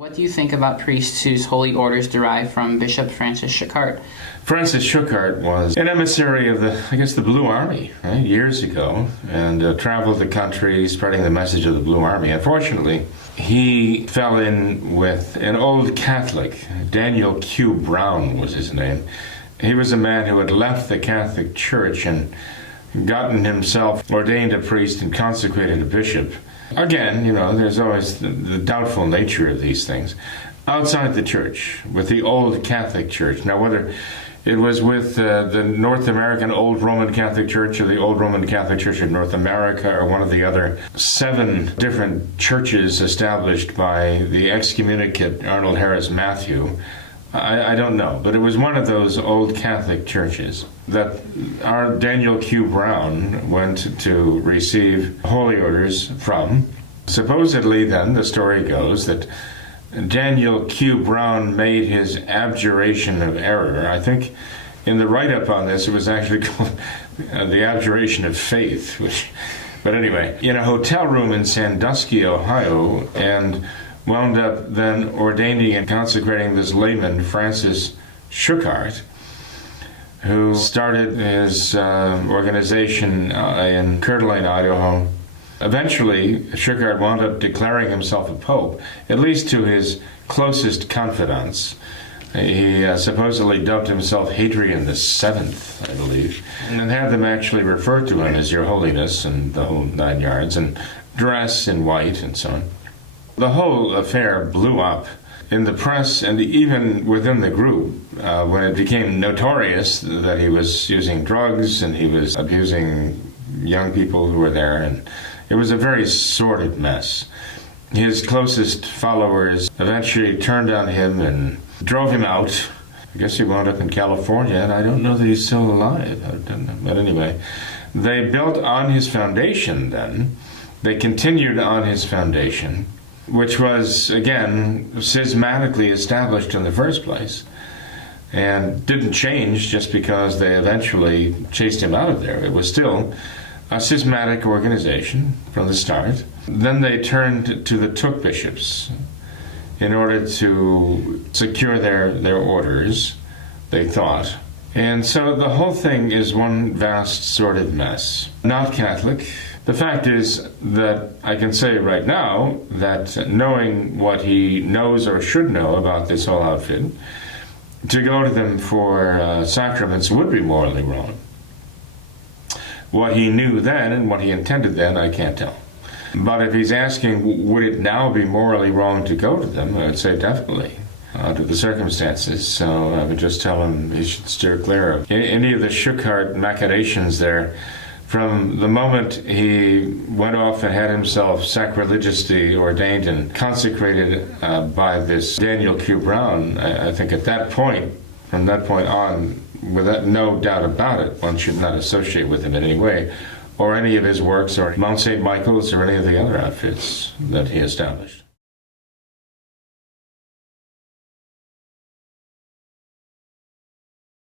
What do you think about priests whose holy orders derive from Bishop Francis Schuckardt? Francis Schuckardt was an emissary of the Blue Army, right, years ago, and traveled the country spreading the message of the Blue Army. Unfortunately, he fell in with an old Catholic. Daniel Q. Brown was his name. He was a man who had left the Catholic Church and gotten himself ordained a priest and consecrated a bishop. Again, there's always the doubtful nature of these things. Outside the church, with the old Catholic Church. Now, whether it was with the North American Old Roman Catholic Church or the Old Roman Catholic Church of North America or one of the other 7 different churches established by the excommunicate Arnold Harris Matthew, I don't know, but it was one of those old Catholic churches that our Daniel Q. Brown went to receive holy orders from. Supposedly, then, the story goes that Daniel Q. Brown made his abjuration of error. I think in the write-up on this, it was actually called the abjuration of faith. But anyway, in a hotel room in Sandusky, Ohio, and wound up then ordaining and consecrating this layman, Francis Schuckardt, who started his organization in Coeur d'Alene, Idaho. Eventually, Schuckardt wound up declaring himself a pope, at least to his closest confidants. He supposedly dubbed himself Hadrian the Seventh, I believe, and had them actually refer to him as Your Holiness and the whole 9 yards, and dress in white and so on. The whole affair blew up in the press and even within the group when it became notorious that he was using drugs and he was abusing young people who were there, and it was a very sordid mess. His closest followers eventually turned on him and drove him out. I guess he wound up in California, and I don't know that he's still alive. I don't know. But anyway, they built on his foundation then. They continued on his foundation, which was, again, schismatically established in the first place, and didn't change just because they eventually chased him out of there. It was still a schismatic organization from the start. Then they turned to the Took bishops in order to secure their orders, they thought. And so the whole thing is one vast sordid mess. Not Catholic. The fact is that I can say right now that knowing what he knows or should know about this whole outfit, to go to them for sacraments would be morally wrong. What he knew then and what he intended then, I can't tell. But if he's asking, would it now be morally wrong to go to them, I would say definitely, under the circumstances. So I would just tell him he should steer clear of any of the Schuckardt machinations there. From the moment he went off and had himself sacrilegiously ordained and consecrated by this Daniel Q. Brown, I think at that point, from that point on, without no doubt about it, one should not associate with him in any way, or any of his works, or Mount St. Michael's, or any of the other outfits that he established.